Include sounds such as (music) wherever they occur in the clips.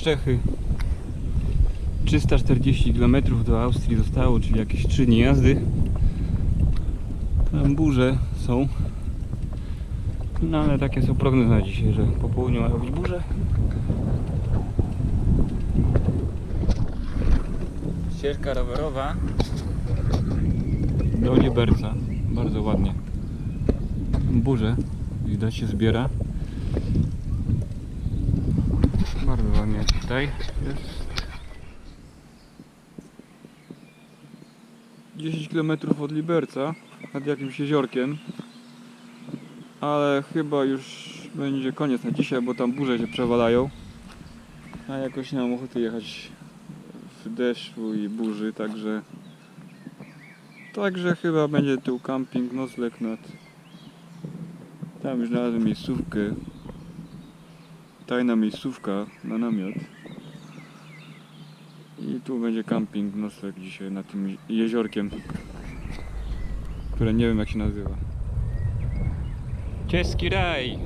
Czechy. 340 km do Austrii zostało, czyli jakieś 3 dni jazdy. Tam burze są. No ale takie są prognozy na dzisiaj, że po południu mają być burze. Ścieżka rowerowa do Liberca. Bardzo ładnie. Burze widać się zbiera. Ładnie tutaj jest. 10 km od Liberca, nad jakimś jeziorkiem. Ale chyba już będzie koniec na dzisiaj, bo tam burze się przewalają. A jakoś nie mam ochoty jechać w deszczu i burzy, także Także chyba będzie tu camping, nocleg nad tam już znalazłem miejscówkę tajna miejscówka na namiot. I tu będzie camping, nocleg dzisiaj nad tym jeziorkiem które nie wiem jak się nazywa. Czeski raj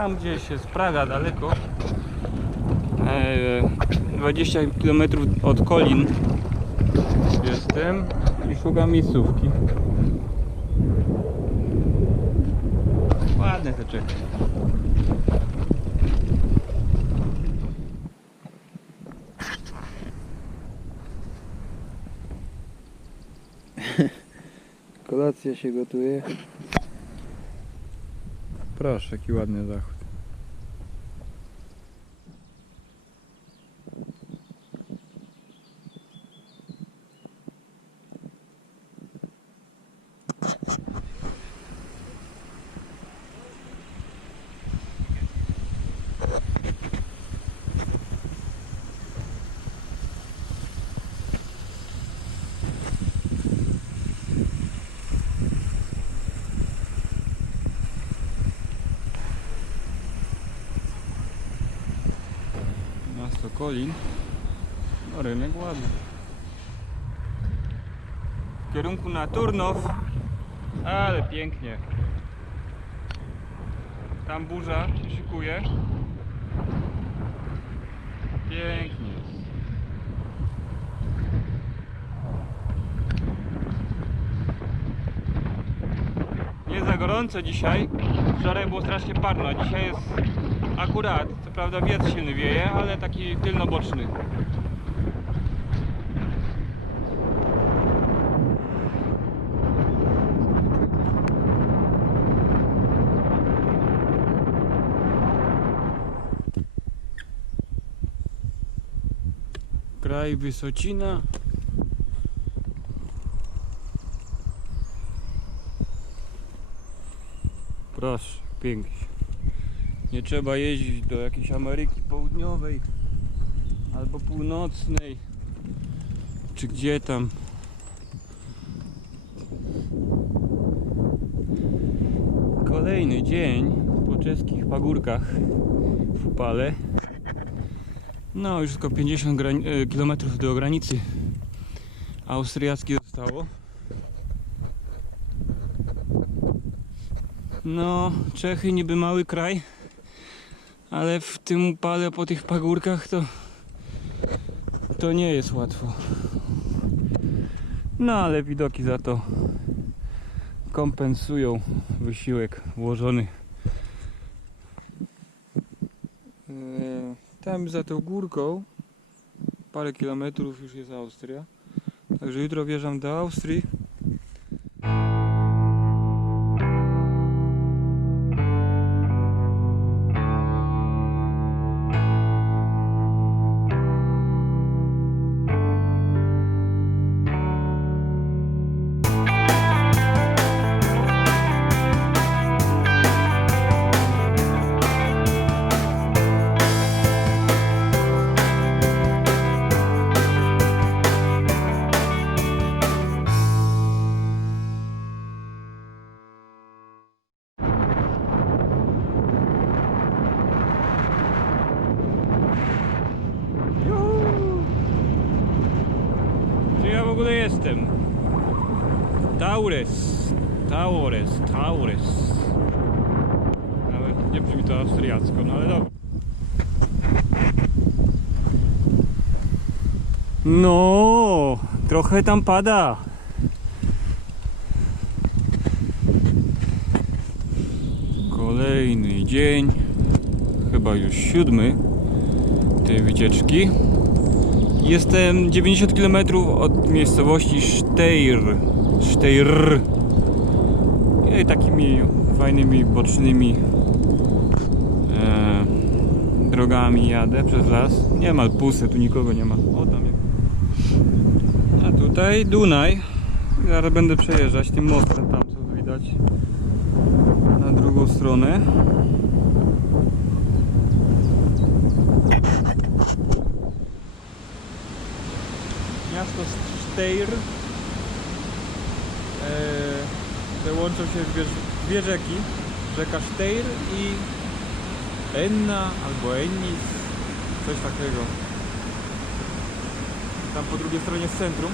Tam gdzieś jest Praga daleko. E, 20 km od Kolin jestem i szukam miejscówki. Ładne te. (laughs) Kolacja się gotuje. Proszę, jaki ładny zachód. Miasto Kolin. No rynek ładny. W kierunku na Turnow. Ale pięknie. Tam burza się szykuje. Pięknie. Nie za gorąco dzisiaj. Wczoraj było strasznie parno, a dzisiaj jest akurat. Co prawda wiatr silny wieje, ale taki tylnoboczny. Kraj Wysocina. Proszę, pięknie. Nie trzeba jeździć do jakiejś Ameryki Południowej albo Północnej, czy gdzie tam. Kolejny dzień po czeskich pagórkach w upale. No, już tylko 50 km do granicy austriackiej zostało. No, Czechy niby mały kraj, ale w tym upale po tych pagórkach to to nie jest łatwo. No ale widoki za to kompensują wysiłek włożony. E, Tam za tą górką parę kilometrów już jest Austria. Także jutro wjeżdżam do Austrii. Taures. Taures, Taures. Nawet nie brzmi to austriacko, no ale dobra. No, trochę tam pada. Kolejny dzień, chyba już siódmy tej wycieczki. Jestem 90 km od miejscowości Steyr. Steyr. I takimi fajnymi bocznymi e, drogami jadę przez las. Niemal pusty, tu nikogo nie ma. O, tam jest. A tutaj Dunaj. Zaraz będę przejeżdżać tym mostem tam, co widać na drugą stronę. Miasto Steyr. Eee, te łączą się dwie, dwie rzeki. Rzeka Steyr i Enna albo Ennis. Coś takiego. Tam po drugiej stronie jest centrum.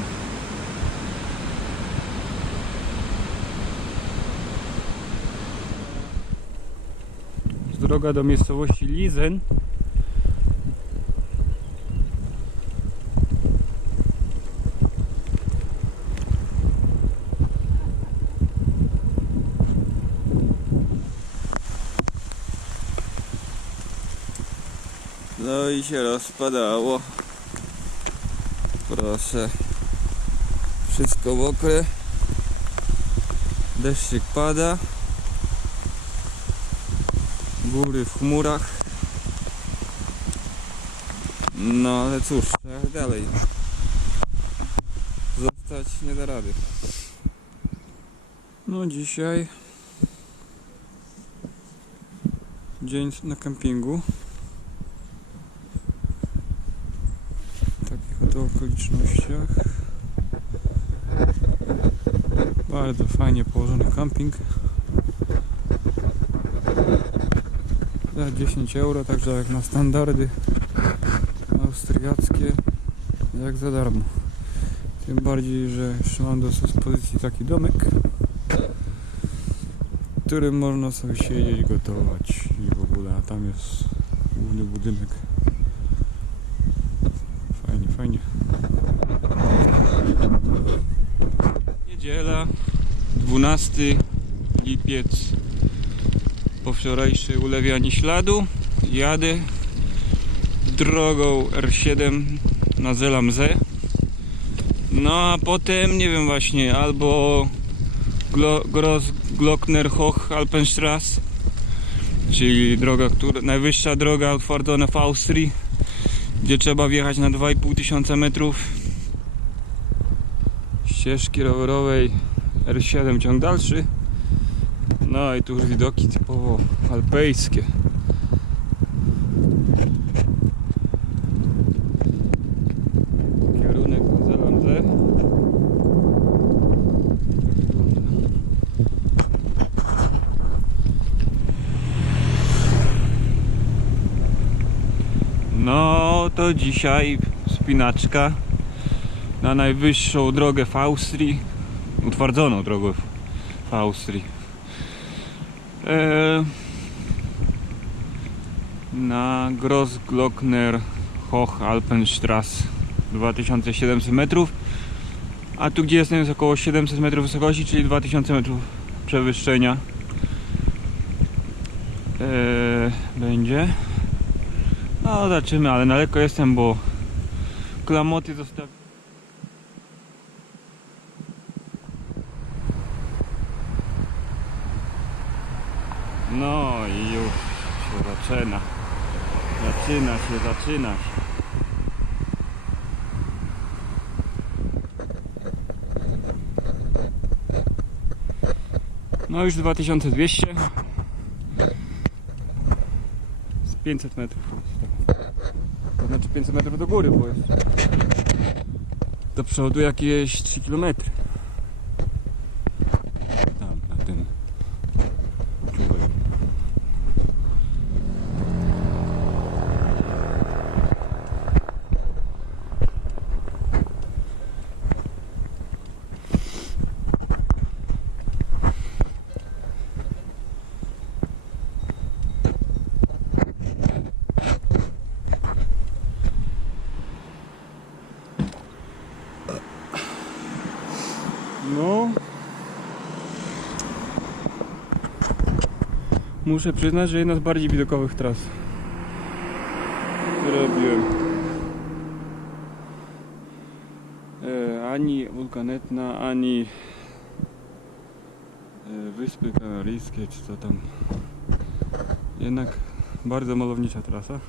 Jest droga do miejscowości Lizen. No i się rozpadało. Proszę. Wszystko mokre. Deszczyk pada. Góry w chmurach. No ale cóż, trzeba dalej. Zostać nie da rady. No dzisiaj dzień na kempingu. Okolicznościach. Bardzo fajnie położony camping. Za 10 euro, także jak na standardy austriackie, jak za darmo. Tym bardziej, że jeszcze mam do dyspozycji taki domek, w którym można sobie siedzieć, gotować i w ogóle, a tam jest główny budynek. Fajnie, fajnie. Niedziela, 12 lipiec. Po wczorajszy ulewianie śladu jadę drogą R7 na Zelamze. No a potem nie wiem właśnie, albo Glo, Gross Glockner Hoch Alpenstrasse, czyli droga, która, najwyższa droga utwardzona w Austrii, gdzie trzeba wjechać na 2,5 tysiąca metrów ścieżki rowerowej R7 ciąg dalszy. No i tu już widoki typowo alpejskie. Kierunek na. No to dzisiaj spinaczka na najwyższą drogę w Austrii, utwardzoną drogę w- Austrii. E, na Grossglockner Hoch Alpenstrasse 2700 metrów. A tu gdzie jestem jest około 700 metrów wysokości, czyli 2000 metrów przewyższenia. E, będzie. No zobaczymy, ale na lekko jestem, bo klamoty zostawię No i już się zaczyna. Zaczyna się, zaczyna się. No już 2200. Z 500 metrów. To znaczy 500 metrów do góry, bo jest. Do przodu jakieś 3 km. Tam, na tym. Czuwaj. No. Muszę przyznać, że jedna z bardziej widokowych tras, które robiłem. E, ani wulkanetna, ani e, Wyspy Kanaryjskie, czy co tam. Jednak bardzo malownicza trasa.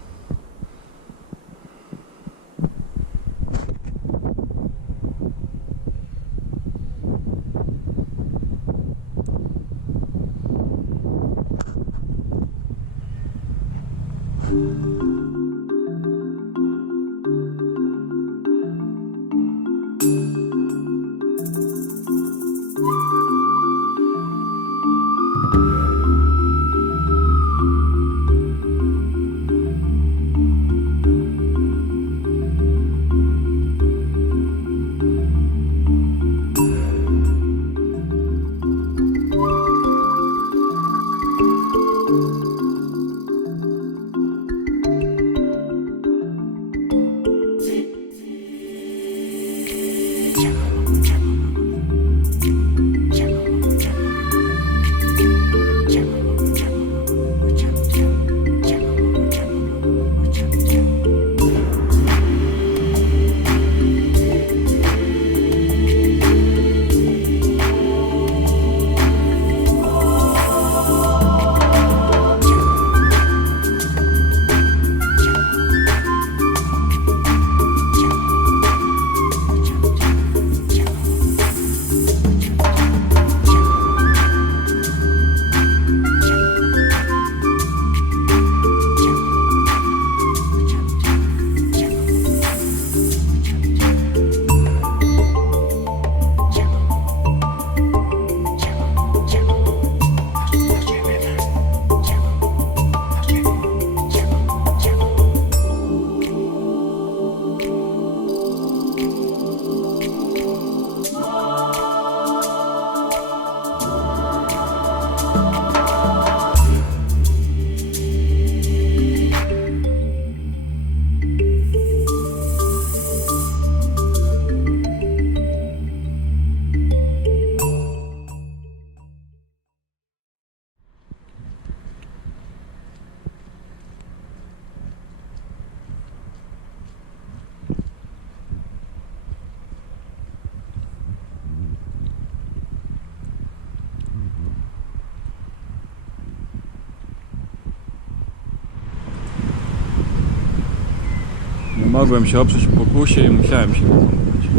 Mogłem się oprzeć pokusie i musiałem się wykąpać.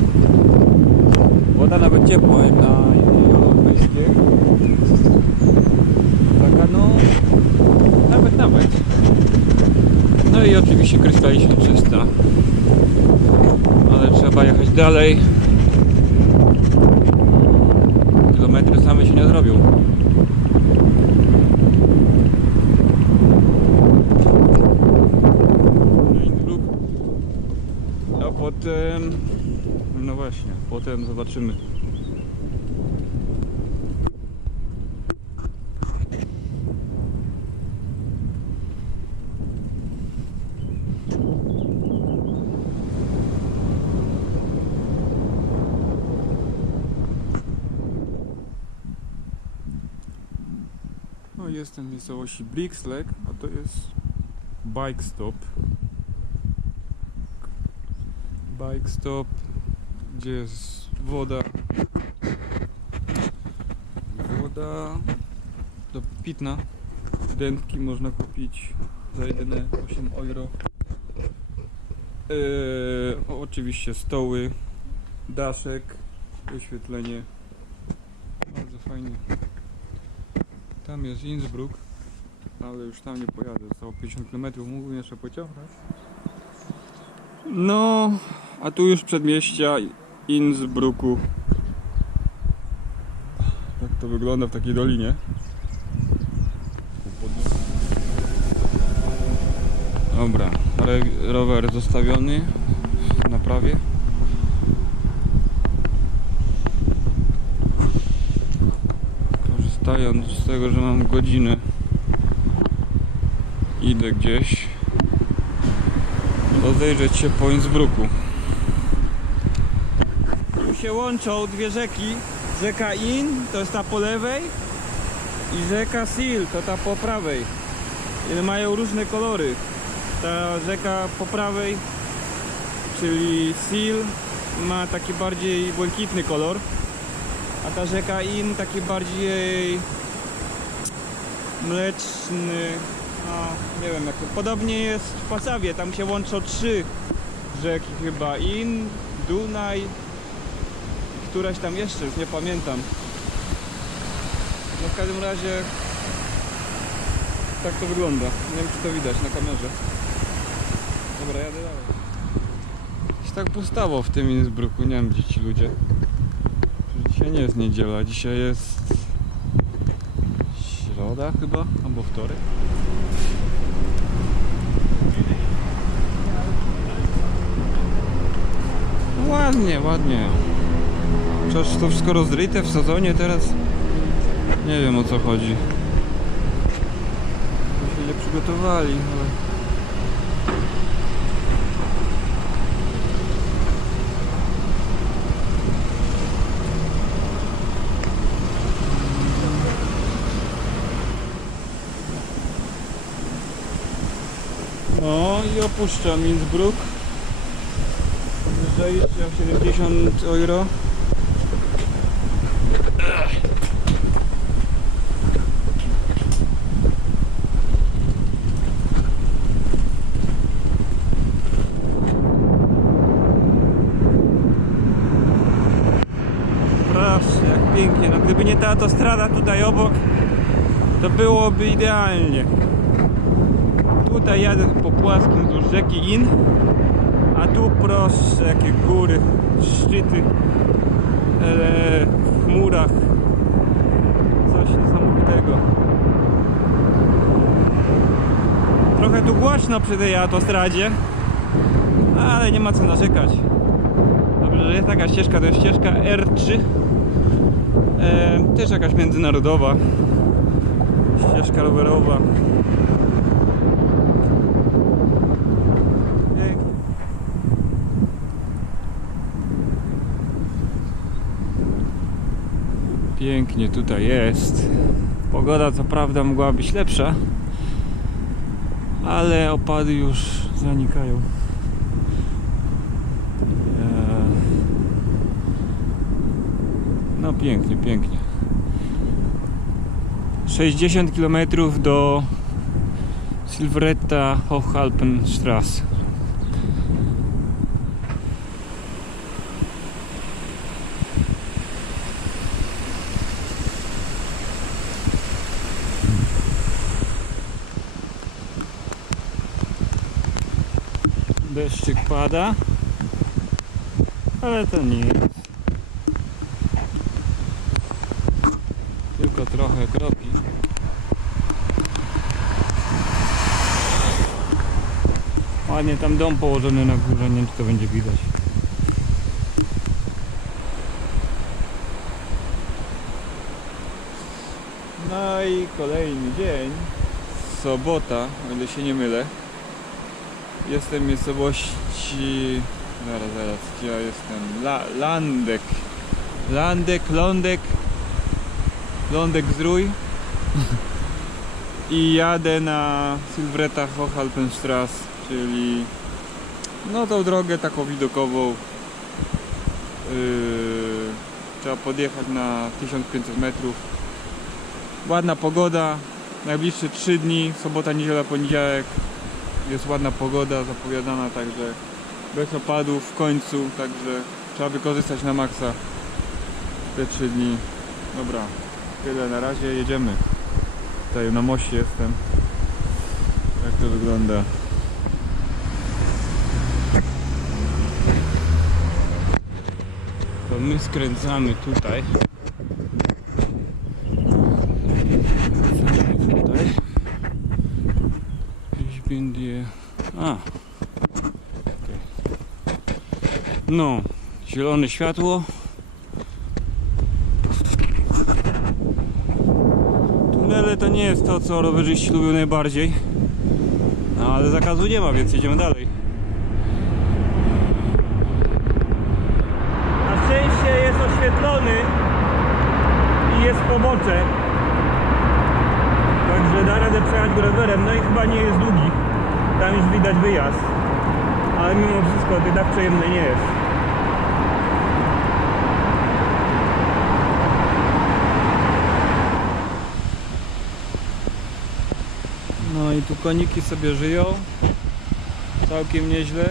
Woda nawet ciepła jak na europejskie. Taka no, nawet nawet. No i oczywiście krystalicznie czysta. Ale trzeba jechać dalej. Kilometry same się nie zrobią. No i klub. A potem... No właśnie, potem zobaczymy. No jestem w miejscowości Brixlek, a to jest bike stop. Bike stop, gdzie jest woda. Woda do pitna. Dętki można kupić za jedyne 8 euro. Eee, oczywiście stoły, daszek, wyświetlenie. Bardzo fajnie. Tam jest Innsbruck, ale już tam nie pojadę. Zostało 50 km, mógłbym jeszcze pociągnąć. No, a tu już przedmieścia Innsbrucku. Tak to wygląda w takiej dolinie. Dobra, rower zostawiony w naprawie. Korzystając z tego, że mam godzinę, idę gdzieś rozejrzeć się po Innsbrucku. Się łączą dwie rzeki rzeka In, to jest ta po lewej i rzeka Sil, to ta po prawej. I mają różne kolory. Ta rzeka po prawej, czyli Sil, ma taki bardziej błękitny kolor, a ta rzeka In taki bardziej mleczny, no nie wiem jak to, podobnie jest w Pasawie, tam się łączą trzy rzeki chyba, In, Dunaj, któraś tam jeszcze, już nie pamiętam. No w każdym razie tak to wygląda, nie wiem czy to widać na kamerze. Dobra, jadę dalej. Jest tak pustawo w tym Innsbrucku, nie wiem gdzie ci ludzie. Dzisiaj nie jest niedziela, dzisiaj jest środa chyba, albo wtorek. Ładnie, ładnie. Chociaż to wszystko rozdryte w sezonie teraz. Nie wiem o co chodzi. Bo się nie przygotowali, ale... No i opuszczam Innsbruck. Zajście 70 euro. Proszę, jak pięknie. No gdyby nie ta autostrada tutaj obok, to byłoby idealnie. Tutaj jadę po płaskim wzdłuż rzeki In, a tu proszę, jakie góry, szczyty e, w chmurach. Coś niesamowitego. Trochę tu głośno przy tej autostradzie, ale nie ma co narzekać. Dobrze, że jest taka ścieżka, to jest ścieżka R3. Też jakaś międzynarodowa ścieżka rowerowa. Pięknie. Pięknie tutaj jest. Pogoda co prawda mogła być lepsza, ale opady już zanikają. Eee, No pięknie, pięknie. 60 km do Silvretta Hochalpenstrasse. Deszczyk pada, ale to nie jest. Tylko trochę kropi. Ładnie tam dom położony na górze, nie wiem czy to będzie widać. No i kolejny dzień, sobota, o ile się nie mylę. Jestem w miejscowości, zaraz, zaraz, gdzie ja jestem? La, Landek. Landek, Lądek, Lądek Zdrój. I jadę na Silvretta Hochalpenstrasse, czyli no tą drogę taką widokową. Yy, trzeba podjechać na 1500 metrów. Ładna pogoda, najbliższe 3 dni, sobota, niedziela, poniedziałek. Jest ładna pogoda zapowiadana, także bez opadów w końcu, także trzeba wykorzystać na maksa te 3 dni. Dobra, tyle na razie, jedziemy. Tutaj na moście jestem. Jak to wygląda? To my skręcamy tutaj. Tutaj. Dir... A. Okej. No, zielone światło. To jest co rowerzyści lubią najbardziej. No, ale zakazu nie ma, więc jedziemy dalej. Na szczęście jest oświetlony, pobocze. Także da radę przejechać go rowerem. No i chyba nie jest długi. Tam już widać wyjazd. Ale mimo wszystko to i tak przyjemne nie jest. No i tu koniki sobie żyją. Całkiem nieźle.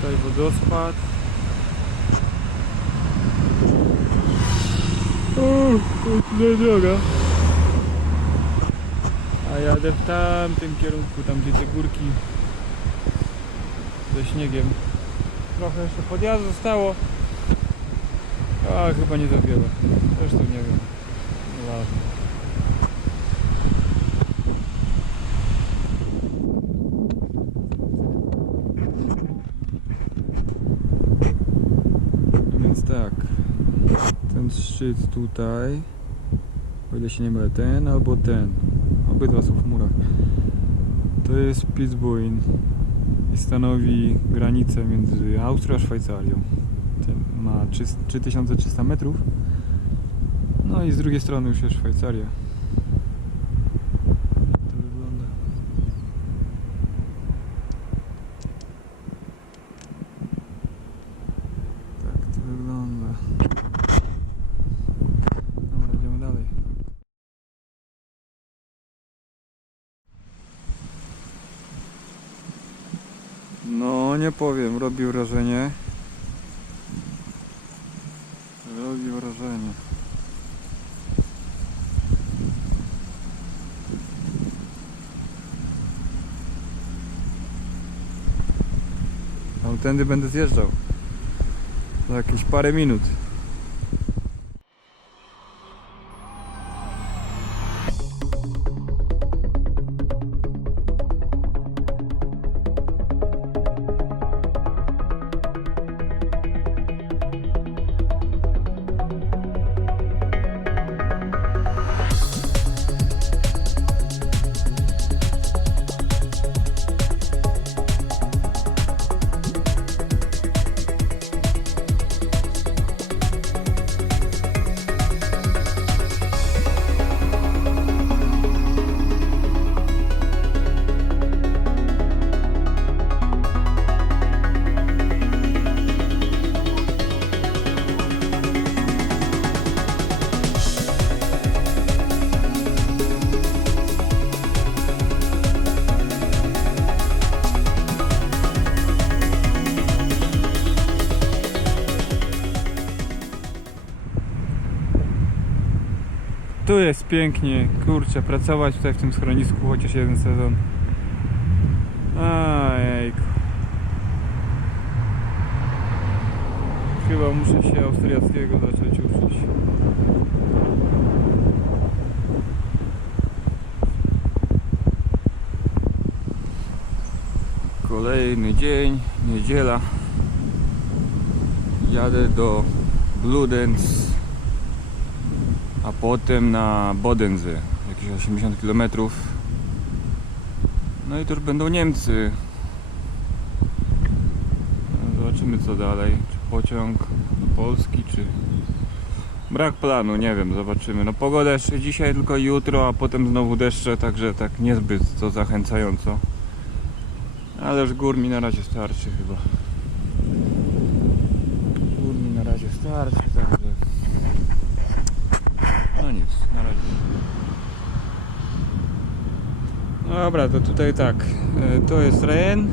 Tutaj wodospad. Uuu, droga. A jadę w tamtym kierunku, tam gdzie te górki ze śniegiem. Trochę jeszcze podjazdu zostało. A chyba nie za wiele. Zresztą nie wiem. Nieważne. No Więc tak, ten szczyt tutaj, o ile się nie mylę, ten albo ten, obydwa są w chmurach, to jest Spitsbergen i stanowi granicę między Austrią a Szwajcarią. Ten ma 300 3300 metrów, no i z drugiej strony już jest Szwajcaria. To wygląda. Tak to wygląda. Dobra, idziemy dalej. No, nie powiem, robi wrażenie. Robi wrażenie. Tam tędy będę zjeżdżał. Za jakieś parę minut. Pięknie, kurczę, pracować tutaj w tym schronisku chociaż jeden sezon. Ajejku. Chyba muszę się austriackiego zacząć uczyć. Kolejny dzień, niedziela. Jadę do Bludenz potem na Bodenzy, jakieś 80 km. No i to już będą Niemcy. Zobaczymy co dalej. Czy pociąg do Polski, czy brak planu, nie wiem, zobaczymy. No pogoda jeszcze dzisiaj, tylko jutro, a potem znowu deszcze, także tak niezbyt to zachęcająco. Ale już gór mi na razie starczy chyba. Gór mi na razie starczy, także no nic, na razie. No Dobra, to tutaj tak. e, To jest Ren,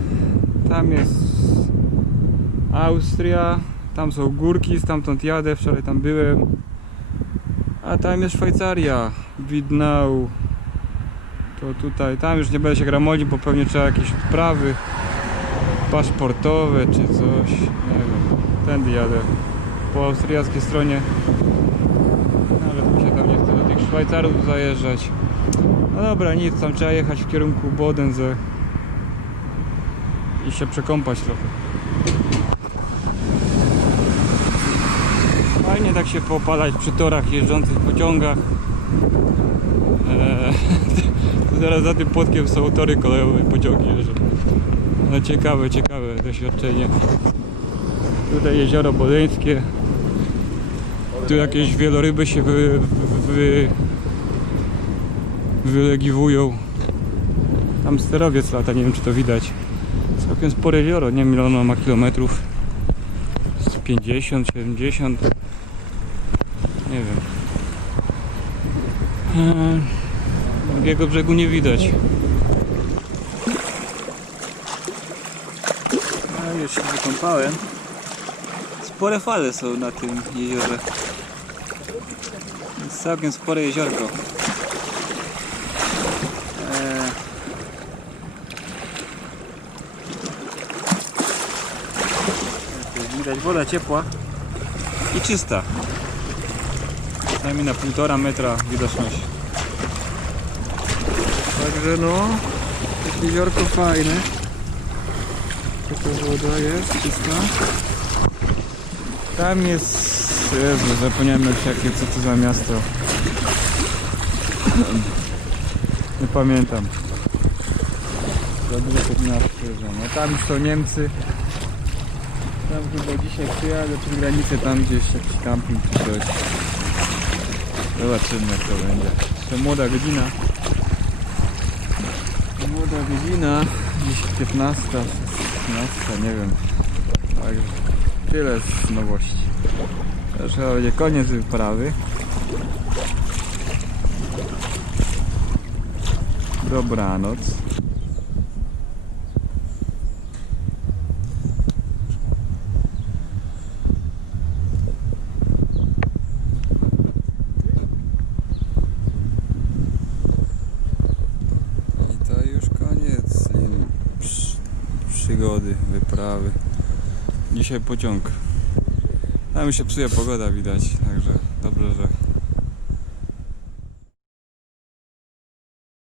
tam jest Austria, tam są górki, stamtąd jadę, wczoraj tam byłem. A tam jest Szwajcaria, Widnau. To tutaj, tam już nie będę się gramolił, bo pewnie trzeba jakieś odprawy paszportowe czy coś. Nie wiem. Tędy jadę. Po austriackiej stronie nawet mi się tam nie chce do tych Szwajcarów zajeżdżać. No dobra, nic, tam trzeba jechać w kierunku Bodenze i się przekąpać trochę. Fajnie tak się popalać przy torach jeżdżących pociągach. Eee, (laughs) zaraz za tym płotkiem są tory kolejowe, pociągi jeżdżą. No ciekawe, ciekawe doświadczenie. Tutaj jezioro bodeńskie. Tu jakieś wieloryby się wy, wy, wylegiwują. Tam sterowiec lata, nie wiem czy to widać. Całkiem spore jezioro, nie wiem ma kilometrów. Z 50, 70. Nie wiem. Eee, Drugiego brzegu nie widać. A już się wykąpałem. Spore fale są na tym jeziorze. Jest całkiem spore jeziorko. Eee. Tu Widać woda ciepła i czysta. Przynajmniej na półtora metra widoczność. Także no, takie jeziorko fajne. Taka woda jest czysta. Tam jest... Jezu, zapomniałem jak, jakie, co to za miasto. Nie pamiętam. Za dużo tych miast. No tam są Niemcy. Tam chyba dzisiaj przyjadę przez granicę, tam gdzieś jakiś camping czy coś. Zobaczymy jak to będzie. To młoda godzina. Młoda godzina. Dziś 15, 16, nie wiem. Także tyle z nowości. To chyba będzie koniec wyprawy. Dobranoc. I to już koniec lin- przy- przygody, wyprawy. Dzisiaj pociąg. Tam się psuje pogoda widać, także dobrze, że